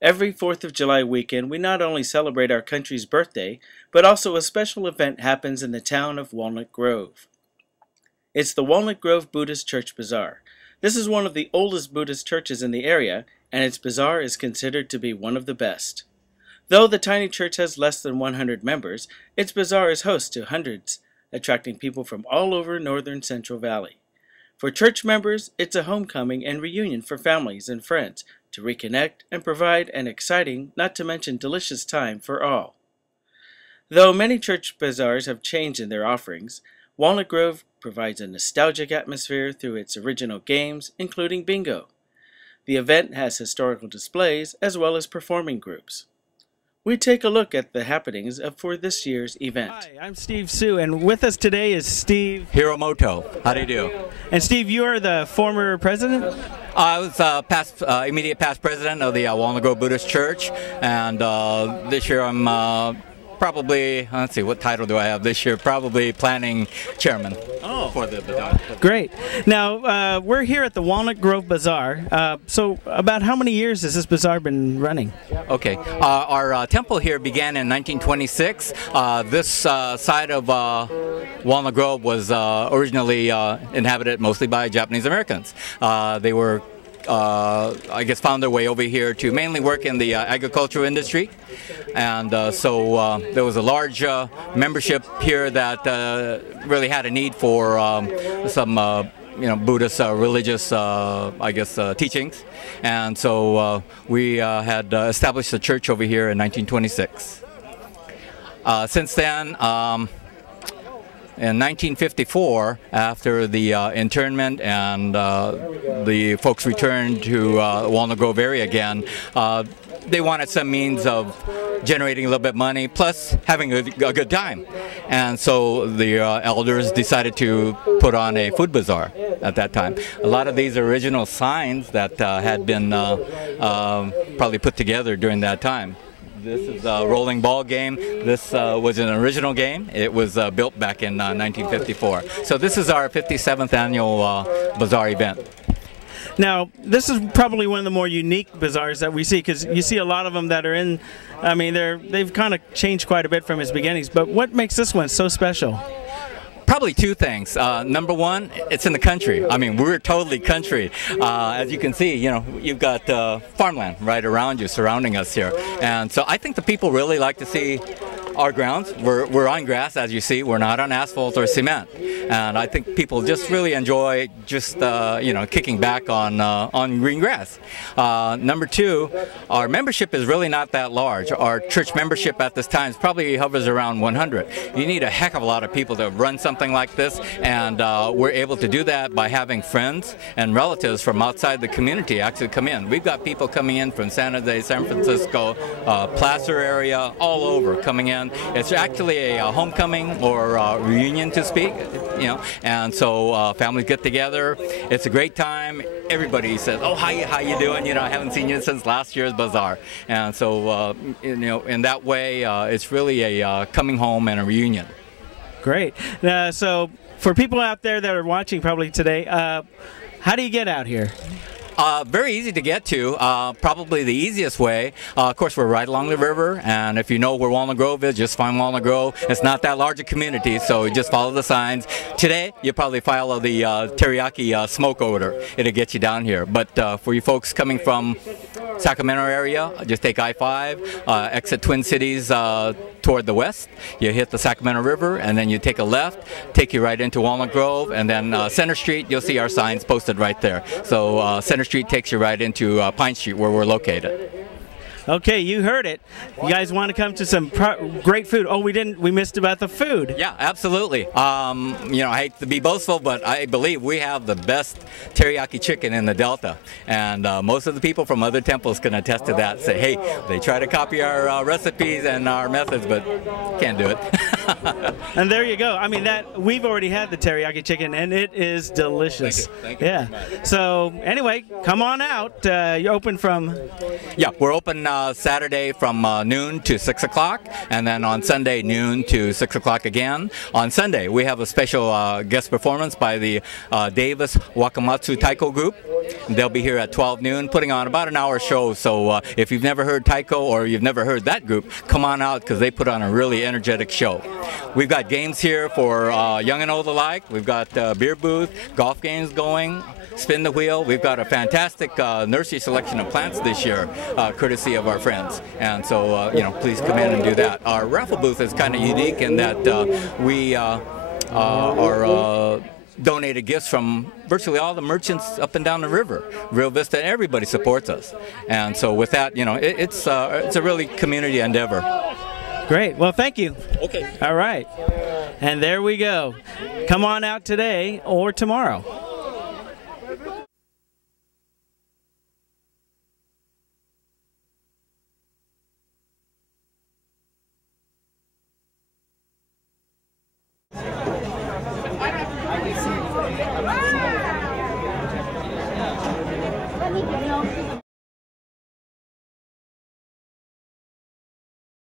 Every 4th of July weekend, we not only celebrate our country's birthday, but also a special event happens in the town of Walnut Grove. It's the Walnut Grove Buddhist Church Bazaar. This is one of the oldest Buddhist churches in the area, and its bazaar is considered to be one of the best. Though the tiny church has less than 100 members, its bazaar is host to hundreds, attracting people from all over northern Central Valley. For church members, it's a homecoming and reunion for families and friends to reconnect and provide an exciting, not to mention delicious time for all. Though many church bazaars have changed in their offerings, Walnut Grove provides a nostalgic atmosphere through its original games, including bingo. The event has historical displays as well as performing groups. We take a look at the happenings for this year's event. Hi, I'm Steve Sue, and with us today is Steve Hiromoto. How do you do? And Steve, you are the former president? I was immediate past president of the Walnut Grove Buddhist Church, and this year I'm probably, let's see, what title do I have this year? Probably planning chairman for the bazaar. Great. Now, we're here at the Walnut Grove Bazaar. So about how many years has this bazaar been running? Okay. Our temple here began in 1926. This side of Walnut Grove was originally inhabited mostly by Japanese Americans. They were I guess found their way over here to mainly work in the agricultural industry, and so there was a large membership here that really had a need for some Buddhist religious I guess teachings, and so we had established a church over here in 1926. Since then, in 1954, after the internment and the folks returned to Walnut Grove area again, they wanted some means of generating a little bit of money, plus having a good time. And so the elders decided to put on a food bazaar at that time. A lot of these original signs that had been probably put together during that time. This is a rolling ball game. This was an original game. It was built back in 1954. So this is our 57th annual bazaar event. Now, this is probably one of the more unique bazaars that we see, because you see a lot of them that are in, I mean, they've kind of changed quite a bit from its beginnings. But what makes this one so special? Probably two things. Number one, it's in the country. I mean, we're totally country. As you can see, you've got farmland right around you, surrounding us here. And so I think the people really like to see our grounds. We're on grass, as you see. We're not on asphalt or cement. And I think people just really enjoy just, kicking back on green grass. Number two, our membership is really not that large. Our church membership at this time probably hovers around 100. You need a heck of a lot of people to run something like this, and we're able to do that by having friends and relatives from outside the community actually come in. We've got people coming in from San Jose, San Francisco, Placer area, all over coming in. It's actually a homecoming or reunion to speak, and so families get together. It's a great time. Everybody says, "Oh, how you doing? I haven't seen you since last year's bazaar." And so, in that way, it's really a coming home and a reunion. Great. So for people out there that are watching probably today, how do you get out here? Very easy to get to. Probably the easiest way. Of course, we're right along the river, and if you know where Walnut Grove is, just find Walnut Grove. It's not that large a community, so just follow the signs. Today, you'll probably follow the teriyaki smoke odor. It'll get you down here. But for you folks coming from Sacramento area, just take I-5, exit Twin Cities toward the west. You hit the Sacramento River, and then you take a left, take you right into Walnut Grove, and then Center Street, you'll see our signs posted right there. So Center Street takes you right into Pine Street, where we're located. Okay, you heard it. You guys want to come to some great food. Oh, we missed about the food. Yeah, absolutely. I hate to be boastful, but I believe we have the best teriyaki chicken in the Delta. And most of the people from other temples can attest to that. Say, hey, they try to copy our recipes and our methods, but can't do it. And there you go. I mean, we've already had the teriyaki chicken, and it is delicious. Thank you. Yeah. So anyway, come on out. You're open from? Yeah, we're open Saturday from noon to 6 o'clock, and then on Sunday noon to 6 o'clock again. On Sunday we have a special guest performance by the Davis Wakamatsu Taiko Group. They'll be here at 12 noon putting on about an hour show, so if you've never heard Taiko or you've never heard that group, come on out because they put on a really energetic show. We've got games here for young and old alike. We've got beer booth, golf games going, spin the wheel. We've got a fantastic nursery selection of plants this year, courtesy of our friends. And so, you know, please come in and do that. Our raffle booth is kind of unique in that we are donated gifts from virtually all the merchants up and down the river, Rio Vista. Everybody supports us, and so with that, you know, it's a really community endeavor. Great. Well, thank you. Okay. All right. And there we go. Come on out today or tomorrow.